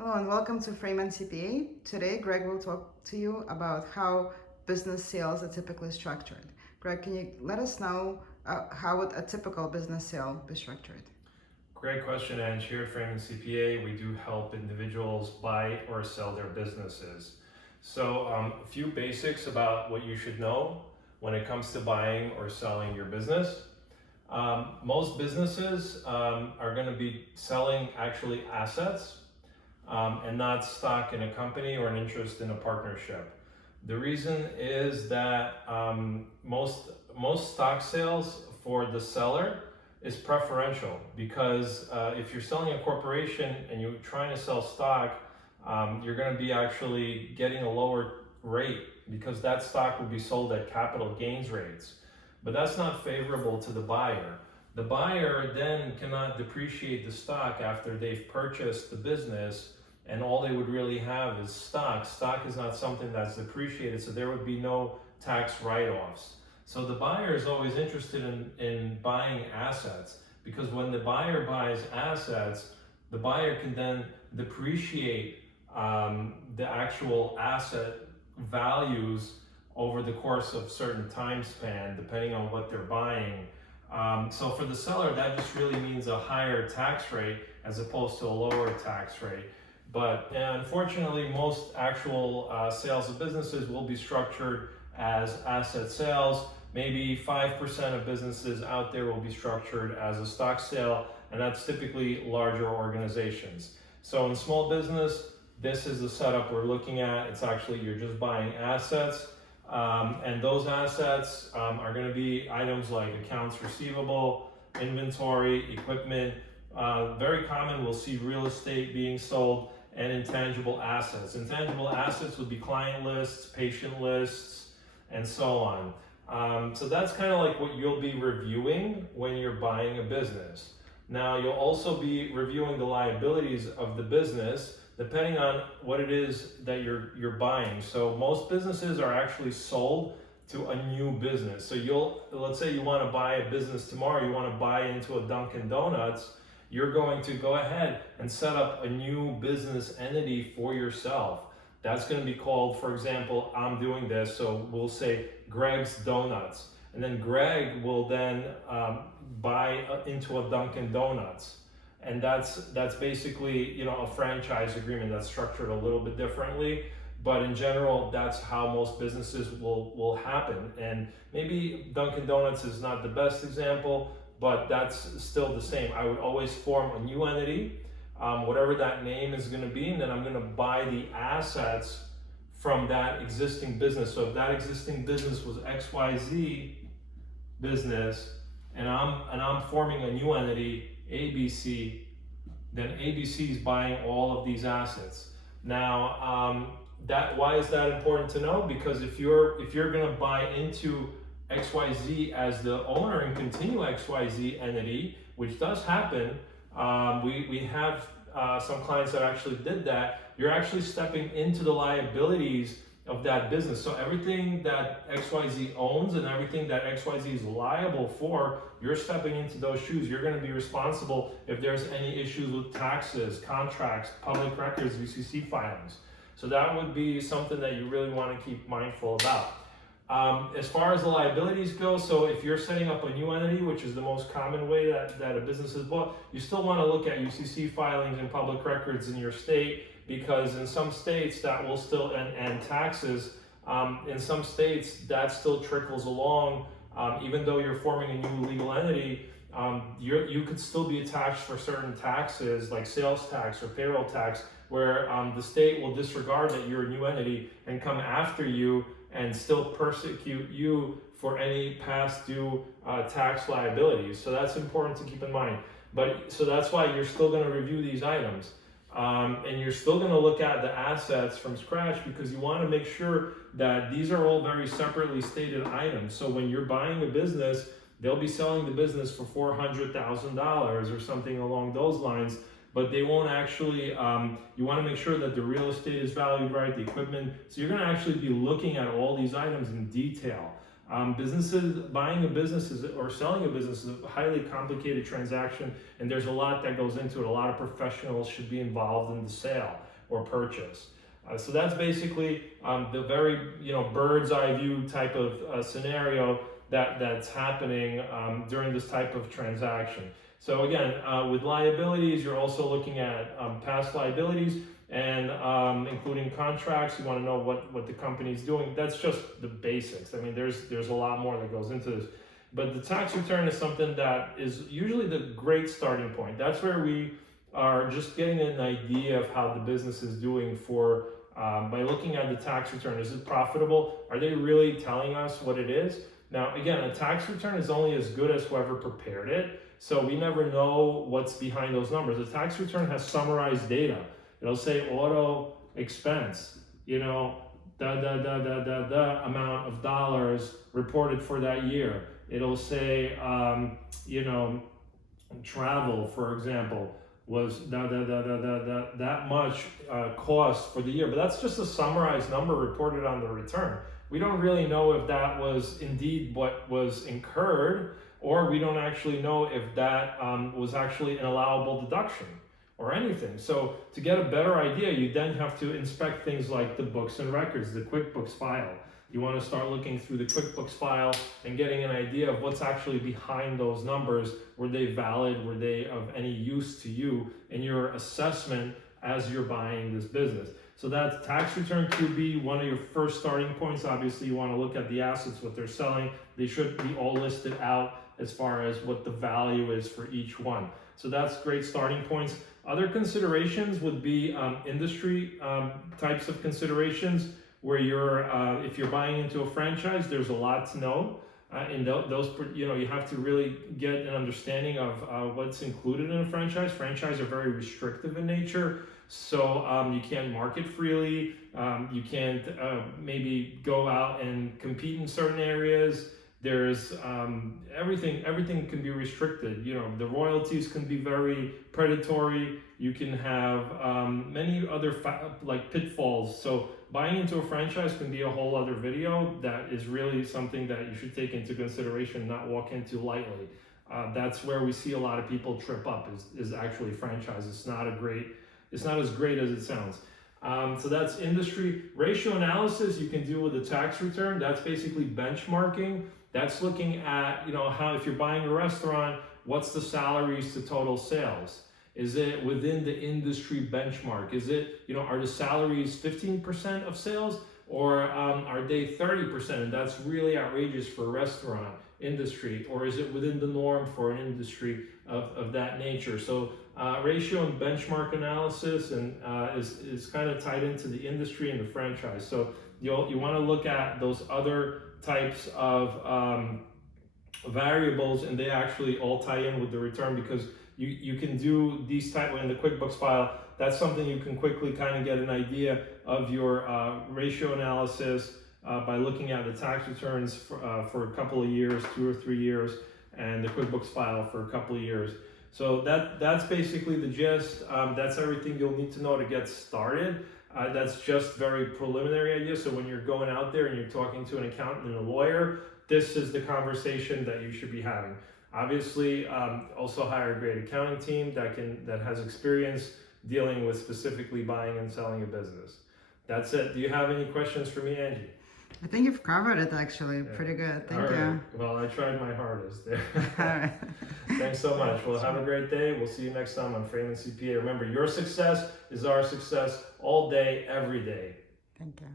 Hello and welcome to Freyman CPA. Today, Greg will talk to you about how business sales are typically structured. Greg, can you let us know how would a typical business sale be structured? Great question, and here at Freyman CPA, we do help individuals buy or sell their businesses. So a few basics about what you should know when it comes to buying or selling your business. Most businesses are going to be selling actually assets and not stock in a company or an interest in a partnership. The reason is that most stock sales for the seller is preferential because if you're selling a corporation and you're trying to sell stock, you're going to be actually getting a lower rate because that stock will be sold at capital gains rates. But that's not favorable to the buyer. The buyer then cannot depreciate the stock after they've purchased the business, and all they would really have is stock. Stock is not something that's depreciated, so there would be no tax write-offs. So the buyer is always interested in buying assets, because when the buyer buys assets, the buyer can then depreciate the actual asset values over the course of certain time span, depending on what they're buying. So for the seller, that just really means a higher tax rate as opposed to a lower tax rate. But unfortunately, most actual sales of businesses will be structured as asset sales. Maybe 5% of businesses out there will be structured as a stock sale, and that's typically larger organizations. So in small business, this is the setup we're looking at. It's actually, you're just buying assets, and those assets are going to be items like accounts receivable, inventory, equipment. Very common, we'll see real estate being sold, and intangible assets. Intangible assets would be client lists, patient lists, and so on. So that's kind of like what you'll be reviewing when you're buying a business. Now, you'll also be reviewing the liabilities of the business depending on what it is that you're buying. So most businesses are actually sold to a new business. So let's say you want to buy a business tomorrow, you want to buy into a Dunkin' Donuts, you're going to go ahead and set up a new business entity for yourself. That's going to be called, for example, I'm doing this, so we'll say Greg's Donuts. And then Greg will then buy into a Dunkin' Donuts. And that's basically, a franchise agreement that's structured a little bit differently. But in general, that's how most businesses will happen. And maybe Dunkin' Donuts is not the best example, but that's still the same. I would always form a new entity, whatever that name is going to be, and then I'm going to buy the assets from that existing business. So if that existing business was XYZ business, and I'm forming a new entity, ABC, then ABC is buying all of these assets. Now, why is that important to know? Because if you're going to buy into XYZ as the owner and continue XYZ entity, which does happen, we have some clients that actually did that. You're actually stepping into the liabilities of that business. So everything that XYZ owns and everything that XYZ is liable for, you're stepping into those shoes. You're going to be responsible if there's any issues with taxes, contracts, public records, UCC filings. So that would be something that you really want to keep mindful about. As far as the liabilities go, so if you're setting up a new entity, which is the most common way that a business is bought, you still want to look at UCC filings and public records in your state, because in some states that will still, and taxes, in some states that still trickles along. Even though you're forming a new legal entity, you could still be taxed for certain taxes like sales tax or payroll tax, where the state will disregard that you're a new entity and come after you and still persecute you for any past due tax liabilities. So that's important to keep in mind. So that's why you're still going to review these items. And you're still going to look at the assets from scratch, because you want to make sure that these are all very separately stated items. So when you're buying a business, they'll be selling the business for $400,000 or something along those lines, but they won't actually, you want to make sure that the real estate is valued right, the equipment. So you're going to actually be looking at all these items in detail. Buying a business or selling a business is a highly complicated transaction, and there's a lot that goes into it. A lot of professionals should be involved in the sale or purchase. So that's basically the very bird's eye view type of scenario that's happening during this type of transaction. So again, with liabilities, you're also looking at past liabilities, and including contracts. You want to know what the company's doing. That's just the basics. I mean, there's a lot more that goes into this. But the tax return is something that is usually the great starting point. That's where we are just getting an idea of how the business is doing by looking at the tax return. Is it profitable? Are they really telling us what it is? Now, again, a tax return is only as good as whoever prepared it. So we never know what's behind those numbers. A tax return has summarized data. It'll say auto expense, the amount of dollars reported for that year. It'll say, travel, for example, was that much cost for the year. But that's just a summarized number reported on the return. We don't really know if that was indeed what was incurred, or we don't actually know if that was actually an allowable deduction or anything. So to get a better idea, you then have to inspect things like the books and records, the Quickbooks file. You want to start looking through the Quickbooks file and getting an idea of what's actually behind those numbers. Were they valid? Were they of any use to you in your assessment as you're buying this business? So that tax return could be one of your first starting points. Obviously, you want to look at the assets, what they're selling. They should be all listed out as far as what the value is for each one. So that's great starting points. Other considerations would be industry types of considerations, where if you're buying into a franchise, there's a lot to know. In those, you have to really get an understanding of what's included in a franchise. Franchises are very restrictive in nature, so you can't market freely. You can't maybe go out and compete in certain areas. There's everything can be restricted. The royalties can be very predatory. You can have many other pitfalls. So buying into a franchise can be a whole other video. That is really something that you should take into consideration, not walk into lightly. That's where we see a lot of people trip up, is actually franchise. It's not as great as it sounds. So that's industry. Ratio analysis you can do with a tax return. That's basically benchmarking. That's looking at, how, if you're buying a restaurant, what's the salaries to total sales? Is it within the industry benchmark? Is it, are the salaries 15% of sales, or are they 30%? And that's really outrageous for a restaurant industry. Or is it within the norm for an industry of that nature? So ratio and benchmark analysis is kind of tied into the industry and the franchise. So you want to look at those other types of variables, and they actually all tie in with the return, because you can do these type in the Quickbooks file. That's something you can quickly kind of get an idea of your ratio analysis by looking at the tax returns for a couple of years, 2 or 3 years, and the Quickbooks file for a couple of years. So that's basically the gist. That's everything you'll need to know to get started. That's just very preliminary idea. So when you're going out there and you're talking to an accountant and a lawyer, this is the conversation that you should be having. Obviously, also hire a great accounting team that has experience dealing with specifically buying and selling a business. That's it. Do you have any questions for me, Angie? I think you've covered it actually pretty good. Thank you. Well, I tried my hardest there. All right. Thanks so much. Well, have a great day. We'll see you next time on Freyman CPA. Remember, your success is our success all day, every day. Thank you.